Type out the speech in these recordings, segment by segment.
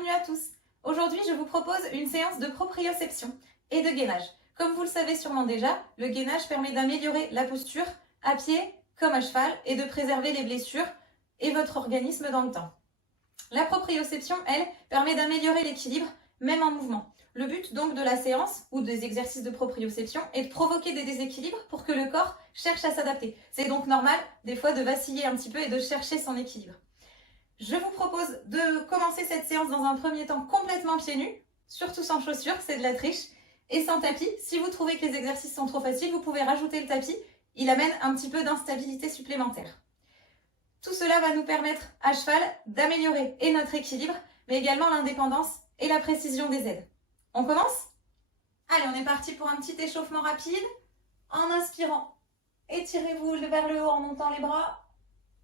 bienvenue à tous. Aujourd'hui, je vous propose une séance de proprioception et de gainage. Comme vous le savez sûrement déjà, le gainage permet d'améliorer la posture à pied comme à cheval et de préserver les blessures et votre organisme dans le temps. La proprioception, elle, permet d'améliorer l'équilibre même en mouvement. Le but donc de la séance ou des exercices de proprioception est de provoquer des déséquilibres pour que le corps cherche à s'adapter. C'est donc normal des fois de vaciller un petit peu et de chercher son équilibre. Je vous propose de commencer cette séance dans un premier temps complètement pieds nus, surtout sans chaussures, c'est de la triche, et sans tapis. Si vous trouvez que les exercices sont trop faciles, vous pouvez rajouter le tapis, il amène un petit peu d'instabilité supplémentaire. Tout cela va nous permettre à cheval d'améliorer et notre équilibre, mais également l'indépendance et la précision des aides. On commence ? Allez, on est parti pour un petit échauffement rapide. En inspirant, étirez-vous vers le haut en montant les bras.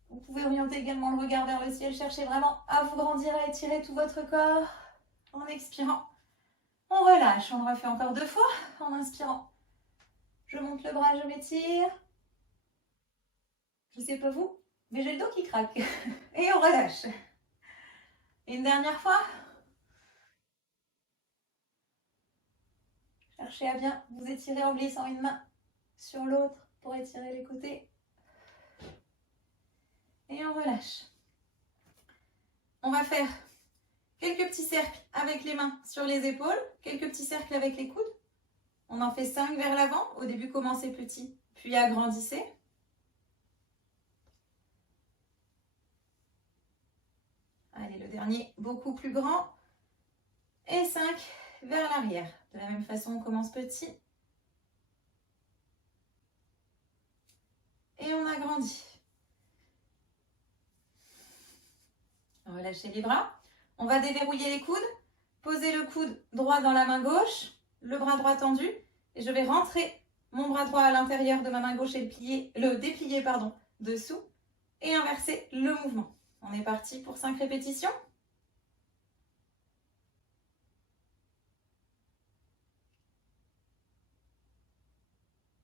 Vous pouvez orienter également le regard vers le ciel. Cherchez vraiment à vous grandir, à étirer tout votre corps. En expirant, on relâche. On le refait encore 2 fois. En inspirant, je monte le bras, je m'étire. Je ne sais pas vous, mais j'ai le dos qui craque. Et on relâche. Une dernière fois. Cherchez à bien vous étirer en glissant une main sur l'autre pour étirer les côtés. Et on relâche. On va faire quelques petits cercles avec les mains sur les épaules, quelques petits cercles avec les coudes. On en fait 5 vers l'avant. Au début, commencez petit, puis agrandissez. Allez, le dernier, beaucoup plus grand. Et 5 vers l'arrière. De la même façon, on commence petit. Et on agrandit. Relâchez les bras. On va déverrouiller les coudes. Posez le coude droit dans la main gauche, le bras droit tendu. Et je vais rentrer mon bras droit à l'intérieur de ma main gauche et le déplier dessous. Et inverser le mouvement. On est parti pour 5 répétitions.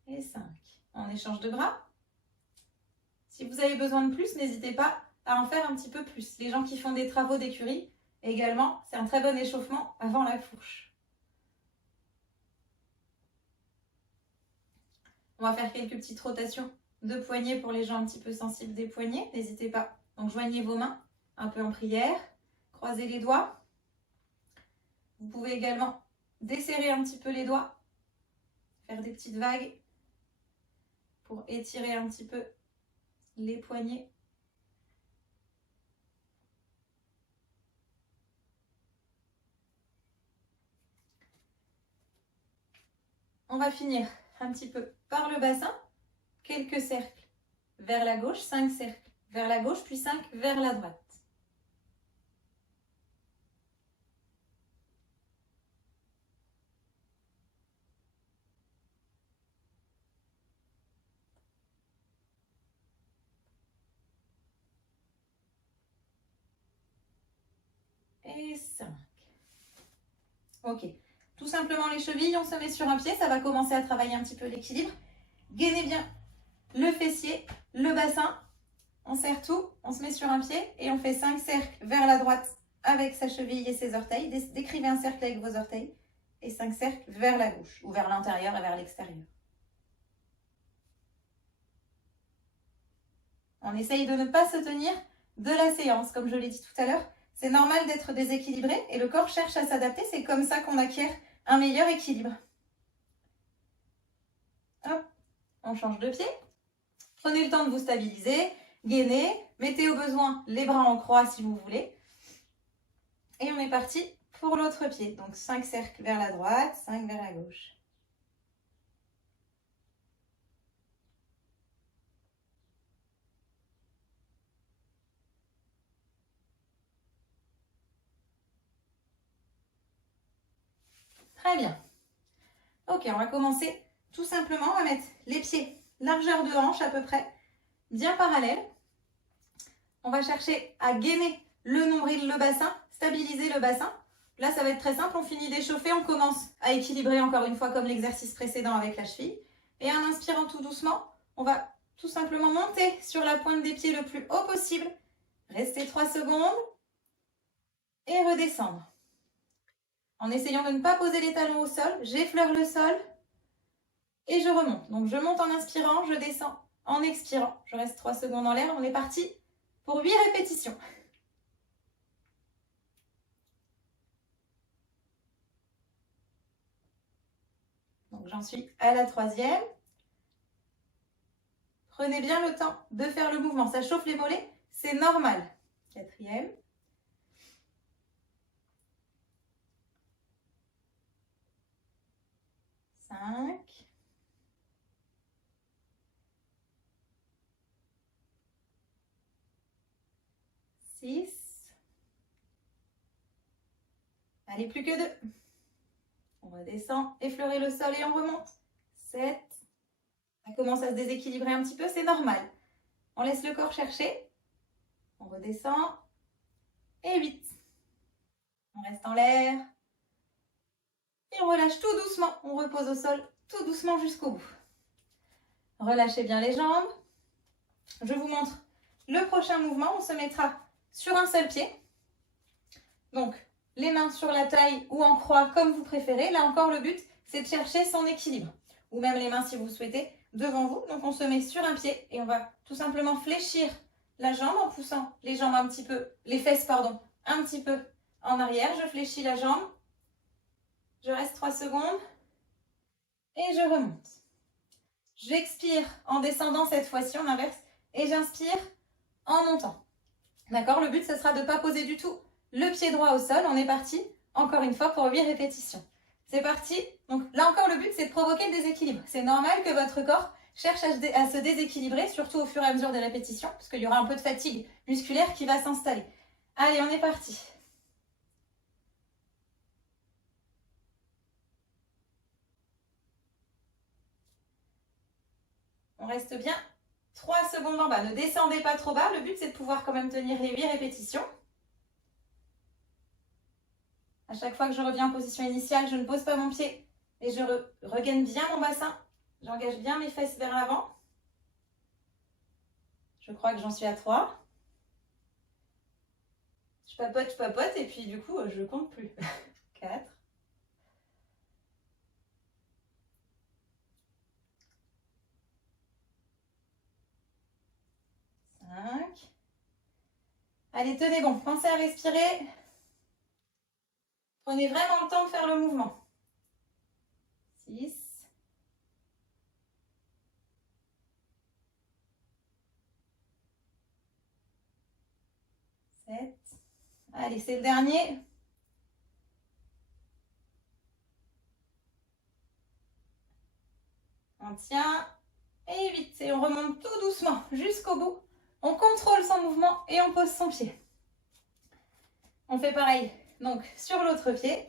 Et 5. On échange de bras. Si vous avez besoin de plus, n'hésitez pas à en faire un petit peu plus. Les gens qui font des travaux d'écurie, également, c'est un très bon échauffement avant la fourche. On va faire quelques petites rotations de poignets pour les gens un petit peu sensibles des poignets. N'hésitez pas. Donc, joignez vos mains un peu en prière. Croisez les doigts. Vous pouvez également desserrer un petit peu les doigts. Faire des petites vagues pour étirer un petit peu les poignets. On va finir un petit peu par le bassin. Quelques cercles vers la gauche, 5 cercles vers la gauche, puis 5 vers la droite. Et 5. Ok. Tout simplement les chevilles, on se met sur un pied, ça va commencer à travailler un petit peu l'équilibre. Gainez bien le fessier, le bassin. On serre tout, on se met sur un pied et on fait 5 cercles vers la droite avec sa cheville et ses orteils. Décrivez un cercle avec vos orteils et 5 cercles vers la gauche ou vers l'intérieur et vers l'extérieur. On essaye de ne pas se tenir de la séance, comme je l'ai dit tout à l'heure. C'est normal d'être déséquilibré et le corps cherche à s'adapter. C'est comme ça qu'on acquiert un meilleur équilibre. Hop, on change de pied. Prenez le temps de vous stabiliser, gainez, mettez au besoin les bras en croix si vous voulez. Et on est parti pour l'autre pied. Donc 5 cercles vers la droite, 5 vers la gauche. Très bien. Ok, on va commencer tout simplement à mettre les pieds largeur de hanche à peu près, bien parallèles. On va chercher à gainer le nombril, le bassin, stabiliser le bassin. Là, ça va être très simple. On finit d'échauffer, on commence à équilibrer encore une fois comme l'exercice précédent avec la cheville. Et en inspirant tout doucement, on va tout simplement monter sur la pointe des pieds le plus haut possible. Restez 3 secondes. et redescendre. En essayant de ne pas poser les talons au sol, j'effleure le sol et je remonte. Donc je monte en inspirant, je descends en expirant. Je reste 3 secondes en l'air. On est parti pour 8 répétitions. Donc j'en suis à la 3e. Prenez bien le temps de faire le mouvement. Ça chauffe les mollets, c'est normal. 4e. 5. 6. Allez, plus que 2. On redescend, effleurer le sol et on remonte. 7. Ça commence à se déséquilibrer un petit peu, c'est normal. On laisse le corps chercher. On redescend. Et 8. On reste en l'air. Et on relâche tout doucement. On repose au sol tout doucement jusqu'au bout. Relâchez bien les jambes. Je vous montre le prochain mouvement. On se mettra sur un seul pied. Donc, les mains sur la taille ou en croix, comme vous préférez. Là encore, le but, c'est de chercher son équilibre. Ou même les mains, si vous souhaitez, devant vous. Donc, on se met sur un pied et on va tout simplement fléchir la jambe en poussant les jambes un petit peu, les fesses, pardon, un petit peu en arrière. Je fléchis la jambe. Je reste 3 secondes et je remonte. J'expire en descendant cette fois-ci, on inverse, et j'inspire en montant. D'accord? Le but, ce sera de ne pas poser du tout le pied droit au sol. On est parti, encore une fois, pour 8 répétitions. C'est parti. Donc là encore, le but, c'est de provoquer le déséquilibre. C'est normal que votre corps cherche à se déséquilibrer, surtout au fur et à mesure des répétitions, parce qu'il y aura un peu de fatigue musculaire qui va s'installer. Allez, on est parti. On reste bien 3 secondes en bas. Ne descendez pas trop bas. Le but, c'est de pouvoir quand même tenir les 8 répétitions. À chaque fois que je reviens en position initiale, je ne pose pas mon pied et je regaine bien mon bassin. J'engage bien mes fesses vers l'avant. Je crois que j'en suis à 3. Je papote et puis du coup, je compte plus. 4. 5. Allez, tenez bon. Pensez à respirer. Prenez vraiment le temps de faire le mouvement. 6. 7. Allez, c'est le dernier. On tient. Et 8. Et on remonte tout doucement jusqu'au bout. On contrôle son mouvement et on pose son pied. On fait pareil. Donc, sur l'autre pied.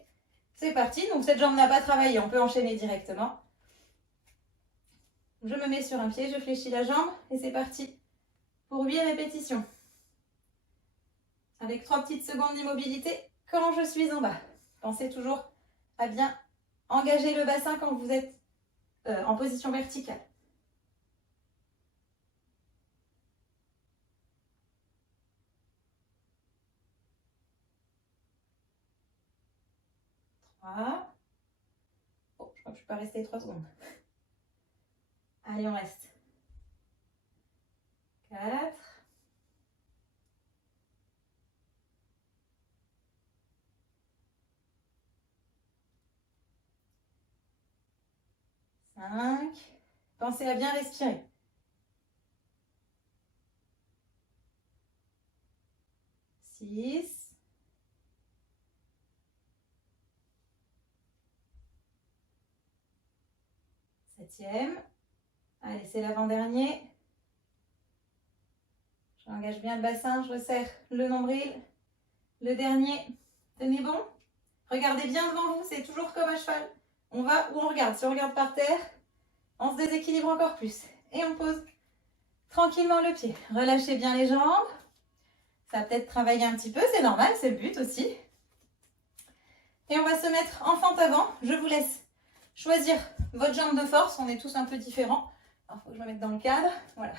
C'est parti. Donc, cette jambe n'a pas travaillé. On peut enchaîner directement. Je me mets sur un pied, je fléchis la jambe et c'est parti pour 8 répétitions. Avec 3 petites secondes d'immobilité quand je suis en bas. Pensez toujours à bien engager le bassin quand vous êtes en position verticale. Oh, je crois que je ne suis pas restée 3 secondes. Allez, on reste. 4. 5. Pensez à bien respirer. 6. 7e. Allez, c'est l'avant-dernier. J'engage bien le bassin, je resserre le nombril. Le dernier. Tenez bon. Regardez bien devant vous, c'est toujours comme à cheval. On va où on regarde. Si on regarde par terre, on se déséquilibre encore plus. Et on pose tranquillement le pied. Relâchez bien les jambes. Ça va peut-être travailler un petit peu, c'est normal, c'est le but aussi. Et on va se mettre en fente avant. Je vous laisse choisir votre jambe de force. On est tous un peu différents. Il faut que je me mette dans le cadre. Voilà.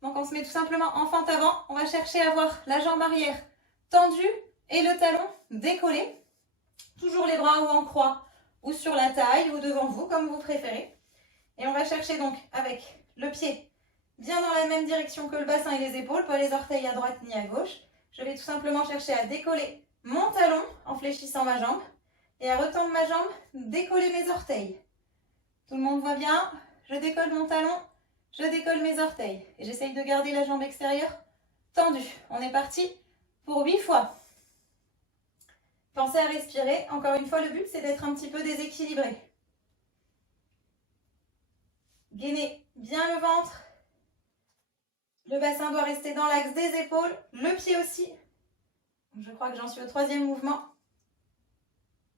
Donc on se met tout simplement en fente avant. On va chercher à avoir la jambe arrière tendue, et le talon décollé. Toujours les bras ou en croix ou sur la taille ou devant vous, comme vous préférez. Et on va chercher donc avec le pied bien dans la même direction que le bassin et les épaules, pas les orteils à droite ni à gauche. Je vais tout simplement chercher à décoller mon talon en fléchissant ma jambe et à retendre ma jambe, décoller mes orteils. Tout le monde voit bien? Je décolle mon talon, je décolle mes orteils. Et j'essaye de garder la jambe extérieure tendue. On est parti pour 8 fois. Pensez à respirer. Encore une fois, le but, c'est d'être un petit peu déséquilibré. Gainez bien le ventre. Le bassin doit rester dans l'axe des épaules. Le pied aussi. Je crois que j'en suis au 3e mouvement.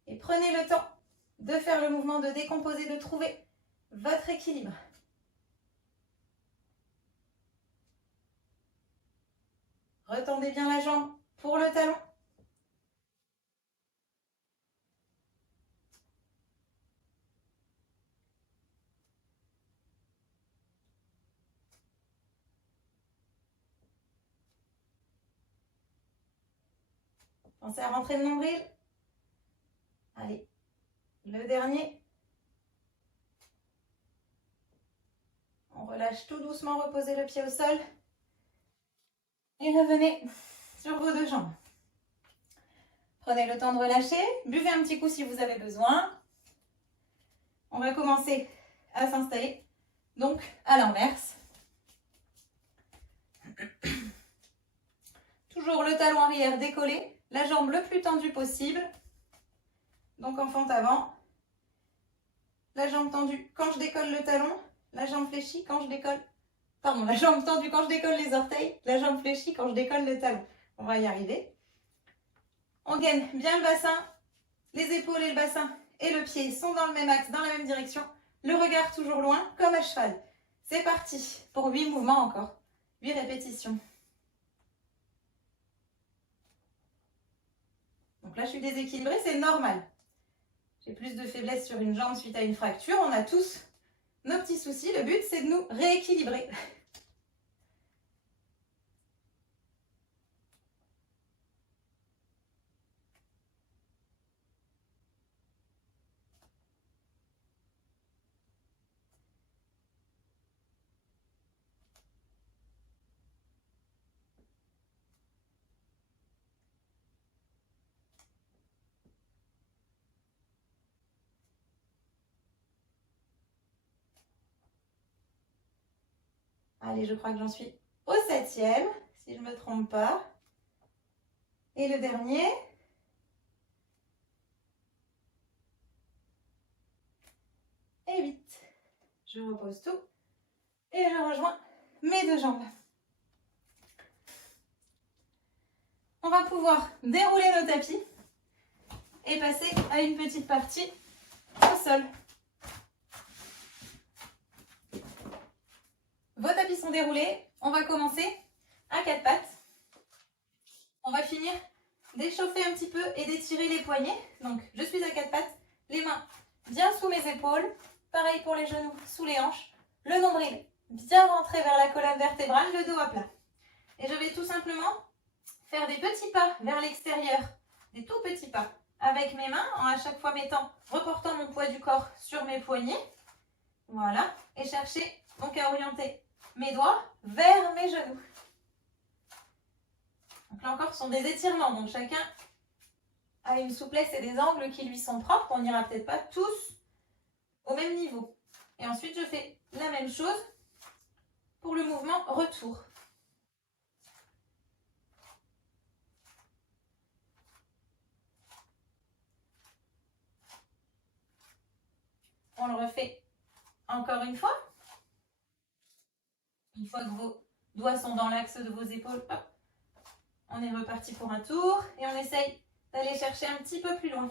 Et prenez le temps de faire le mouvement, de décomposer, de trouver votre équilibre. Retendez bien la jambe pour le talon. Pensez à rentrer le nombril. Allez, le dernier. On relâche tout doucement, reposez le pied au sol. Et revenez sur vos 2 jambes. Prenez le temps de relâcher. Buvez un petit coup si vous avez besoin. On va commencer à s'installer. Donc, à l'inverse. Toujours le talon arrière décollé. La jambe le plus tendue possible. Donc, en fente avant. La jambe tendue quand je décolle le talon. La jambe fléchie quand je décolle. Pardon, la jambe tendue quand je décolle les orteils. La jambe fléchie quand je décolle le talon. On va y arriver. On gaine bien le bassin. Les épaules et le bassin et le pied sont dans le même axe, dans la même direction. Le regard toujours loin, comme à cheval. C'est parti pour 8 mouvements encore. 8 répétitions. Donc là, je suis déséquilibrée, c'est normal. J'ai plus de faiblesse sur une jambe suite à une fracture. On a tous nos petits soucis. Le but, c'est de nous rééquilibrer. Allez, je crois que j'en suis au 7e, si je ne me trompe pas. Et le dernier. Et 8. Je repose tout. Et je rejoins mes 2 jambes. On va pouvoir dérouler nos tapis et passer à une petite partie au sol. Vos tapis sont déroulés. On va commencer à 4 pattes. On va finir d'échauffer un petit peu et d'étirer les poignets. Donc, je suis à 4 pattes. Les mains bien sous mes épaules. Pareil pour les genoux sous les hanches. Le nombril bien rentré vers la colonne vertébrale, le dos à plat. Et je vais tout simplement faire des petits pas vers l'extérieur. Des tout petits pas. Avec mes mains, en à chaque fois reportant mon poids du corps sur mes poignets. Voilà. Et chercher donc à orienter mes doigts vers mes genoux. Donc là encore, ce sont des étirements. Donc chacun a une souplesse et des angles qui lui sont propres. On n'ira peut-être pas tous au même niveau. Et ensuite, je fais la même chose pour le mouvement retour. On le refait encore une fois. Une fois que vos doigts sont dans l'axe de vos épaules, hop, on est reparti pour un tour et on essaye d'aller chercher un petit peu plus loin.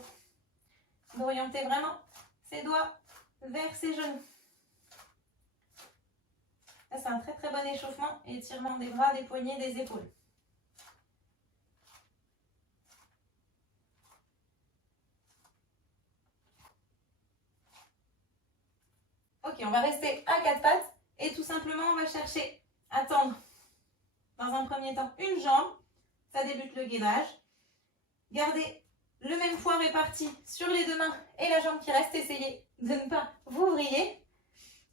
D'orienter vraiment ses doigts vers ses genoux. Là, c'est un très très bon échauffement et étirement des bras, des poignets, des épaules. Ok, on va rester à 4 pattes et tout simplement on va chercher à tendre dans un premier temps une jambe. Ça débute le gainage. Gardez le même poids réparti sur les deux mains et la jambe qui reste. Essayez de ne pas vous vriller.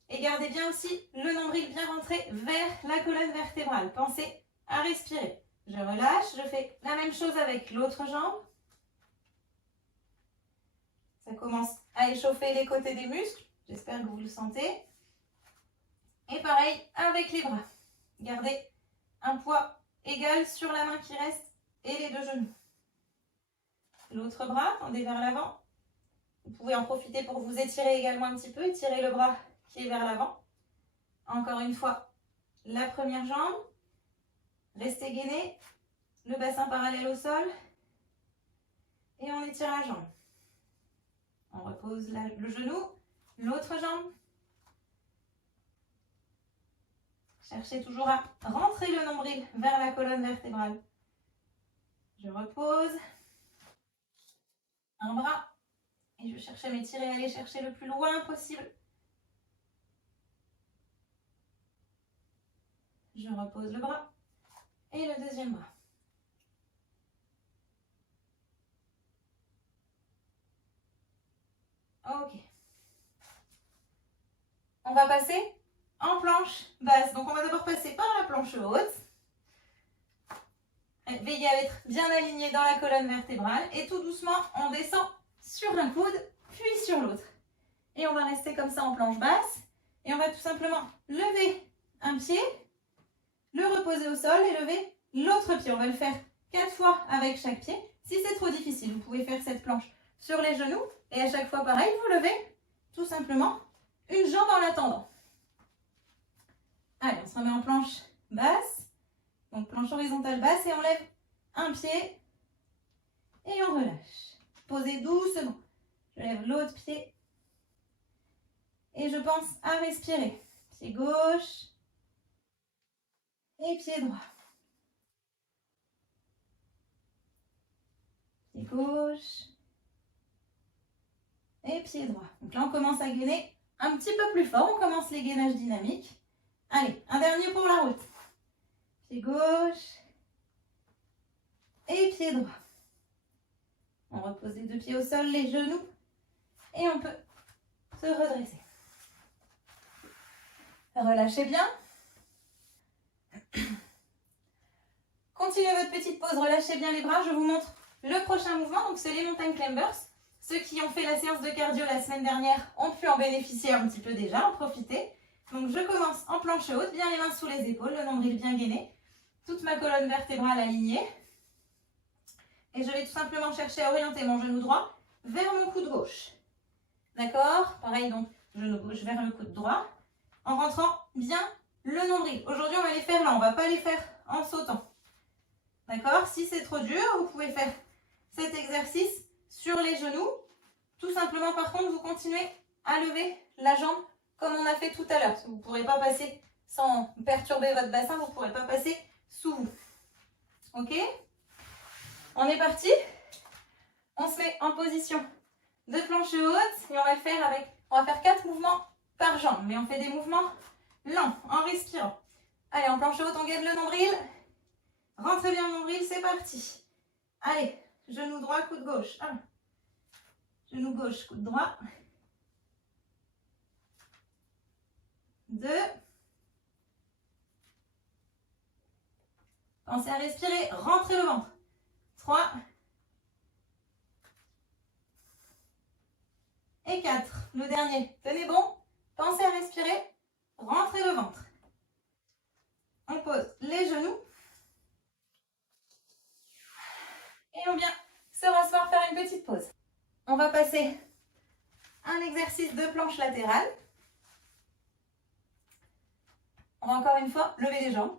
Et gardez bien aussi le nombril bien rentré vers la colonne vertébrale. Pensez à respirer. Je relâche, je fais la même chose avec l'autre jambe. Ça commence à échauffer les côtés des muscles. J'espère que vous le sentez. Et pareil avec les bras. Gardez un poids égal sur la main qui reste et les deux genoux. L'autre bras, tendez vers l'avant. Vous pouvez en profiter pour vous étirer également un petit peu. Étirez le bras qui est vers l'avant. Encore une fois, la première jambe. Restez gainé. Le bassin parallèle au sol. Et on étire la jambe. On repose le genou. L'autre jambe. Cherchez toujours à rentrer le nombril vers la colonne vertébrale. Je repose. Un bras. Et je cherche à m'étirer, aller chercher le plus loin possible. Je repose le bras. Et le deuxième bras. Ok. On va passer en planche basse. Donc on va d'abord passer par la planche haute. Veillez à être bien aligné dans la colonne vertébrale. Et tout doucement, on descend sur un coude, puis sur l'autre. Et on va rester comme ça en planche basse. Et on va tout simplement lever un pied, le reposer au sol et lever l'autre pied. On va le faire 4 fois avec chaque pied. Si c'est trop difficile, vous pouvez faire cette planche sur les genoux. Et à chaque fois, pareil, vous levez tout simplement une jambe en attendant. Allez, on se remet en planche basse. Donc planche horizontale basse et on lève un pied et on relâche. Posez doucement. Je lève l'autre pied et je pense à respirer. Pied gauche et pied droit. Pied gauche et pied droit. Donc là, on commence à gainer un petit peu plus fort. On commence les gainages dynamiques. Allez, un dernier pour la route. Pied gauche et pied droit. On repose les deux pieds au sol, les genoux. Et on peut se redresser. Relâchez bien. Continuez votre petite pause, relâchez bien les bras. Je vous montre le prochain mouvement. Donc c'est les mountain climbers. Ceux qui ont fait la séance de cardio la semaine dernière ont pu en bénéficier un petit peu déjà, en profiter. Donc je commence en planche haute, bien les mains sous les épaules, le nombril bien gainé. Toute ma colonne vertébrale alignée. Et je vais tout simplement chercher à orienter mon genou droit vers mon coude gauche. D'accord? Pareil, donc genou gauche vers le coude droit. En rentrant bien le nombril. Aujourd'hui, on va les faire là. On ne va pas les faire en sautant. D'accord? Si c'est trop dur, vous pouvez faire cet exercice sur les genoux. Tout simplement, par contre, vous continuez à lever la jambe comme on a fait tout à l'heure. Vous ne pourrez pas passer sans perturber votre bassin. Vous ne pourrez pas passer sous vous. Ok? On est parti. On se met en position de planche haute et on va faire 4 mouvements par jambe, mais on fait des mouvements lents en respirant. Allez, en planche haute, on gaine le nombril. Rentrez bien le nombril, c'est parti. Allez, genou droit, coude gauche. 1. Genou gauche, coude droit. 2. Pensez à respirer, rentrez le ventre. 3. Et 4. Le dernier. Tenez bon. Pensez à respirer. Rentrez le ventre. On pose les genoux. Et on vient se rasseoir, faire une petite pause. On va passer un exercice de planche latérale. On va encore une fois lever les jambes.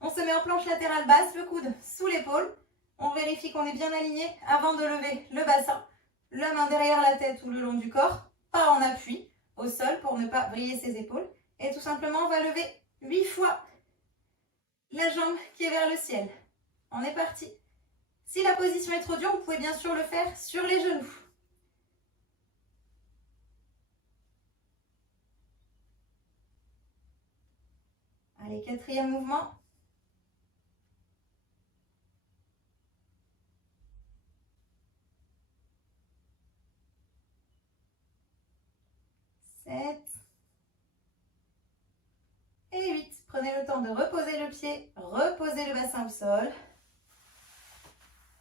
On se met en planche latérale basse, le coude sous l'épaule. On vérifie qu'on est bien aligné avant de lever le bassin. La main derrière la tête ou le long du corps, pas en appui au sol pour ne pas vriller ses épaules. Et tout simplement, on va lever 8 fois la jambe qui est vers le ciel. On est parti. Si la position est trop dure, vous pouvez bien sûr le faire sur les genoux. Allez, 4e mouvement. Prenez le temps de reposer le pied, reposer le bassin au sol.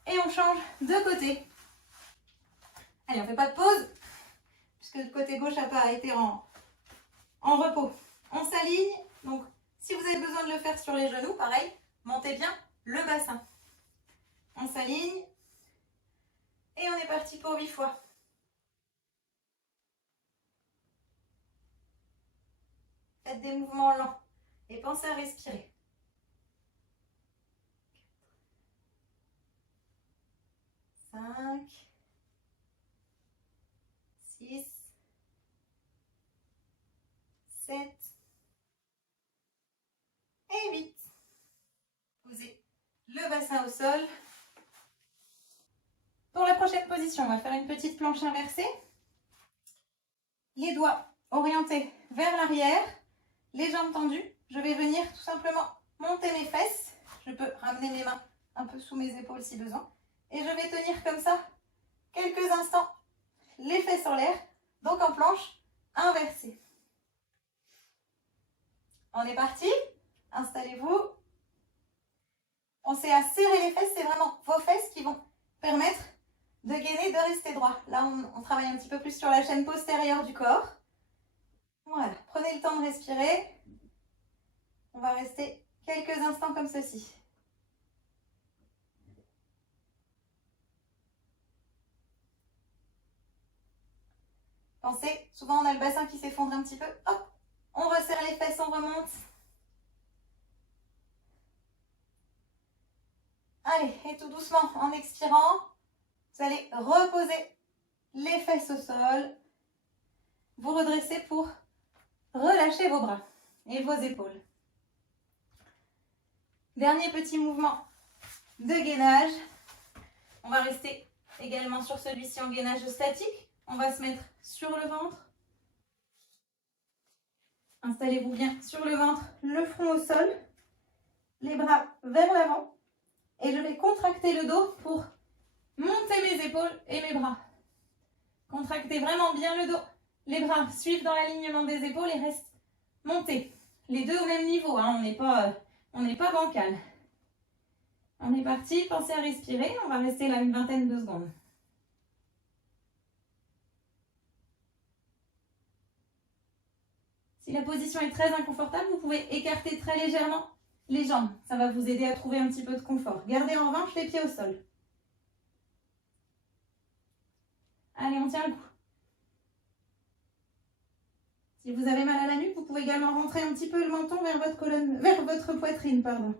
Et on change de côté. Allez, on ne fait pas de pause, puisque le côté gauche n'a pas été en repos. On s'aligne. Donc, si vous avez besoin de le faire sur les genoux, pareil, montez bien le bassin. On s'aligne. Et on est parti pour 8 fois. Faites des mouvements lents et pensez à respirer. 5, 6, 7 et 8. Posez le bassin au sol. Pour la prochaine position, on va faire une petite planche inversée. Les doigts orientés vers l'arrière, les jambes tendues. Je vais venir tout simplement monter mes fesses. Je peux ramener mes mains un peu sous mes épaules si besoin. Et je vais tenir comme ça quelques instants les fesses en l'air, donc en planche inversée. On est parti. Installez-vous. Pensez à serrer les fesses, c'est vraiment vos fesses qui vont permettre de gainer, de rester droit. Là, on travaille un petit peu plus sur la chaîne postérieure du corps. Voilà, prenez le temps de respirer. On va rester quelques instants comme ceci. Pensez, souvent on a le bassin qui s'effondre un petit peu. Hop, on resserre les fesses, on remonte. Allez, et tout doucement, en expirant, vous allez reposer les fesses au sol. Vous redressez pour relâcher vos bras et vos épaules. Dernier petit mouvement de gainage. On va rester également sur celui-ci en gainage statique. On va se mettre sur le ventre. Installez-vous bien sur le ventre, le front au sol, les bras vers l'avant. Et je vais contracter le dos pour monter mes épaules et mes bras. Contractez vraiment bien le dos. Les bras suivent dans l'alignement des épaules et restent montés. Les deux au même niveau, hein. On n'est pas bancal. On est parti, pensez à respirer. On va rester là une vingtaine de secondes. Si la position est très inconfortable, vous pouvez écarter très légèrement les jambes. Ça va vous aider à trouver un petit peu de confort. Gardez en revanche les pieds au sol. Allez, on tient le coup. Si vous avez mal à la nuque, vous pouvez également rentrer un petit peu le menton vers votre colonne, vers votre poitrine, pardon.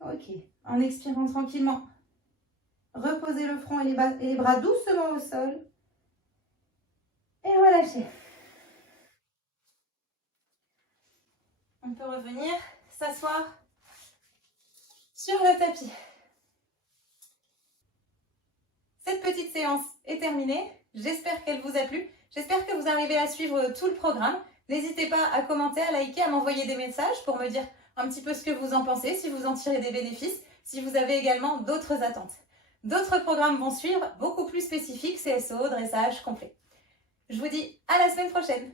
Ok. En expirant tranquillement, reposez le front et les bras doucement au sol. Et relâchez. On peut revenir s'asseoir sur le tapis. Cette petite séance est terminée. J'espère qu'elle vous a plu. J'espère que vous arrivez à suivre tout le programme. N'hésitez pas à commenter, à liker, à m'envoyer des messages pour me dire un petit peu ce que vous en pensez, si vous en tirez des bénéfices, si vous avez également d'autres attentes. D'autres programmes vont suivre, beaucoup plus spécifiques, CSO, dressage complet. Je vous dis à la semaine prochaine.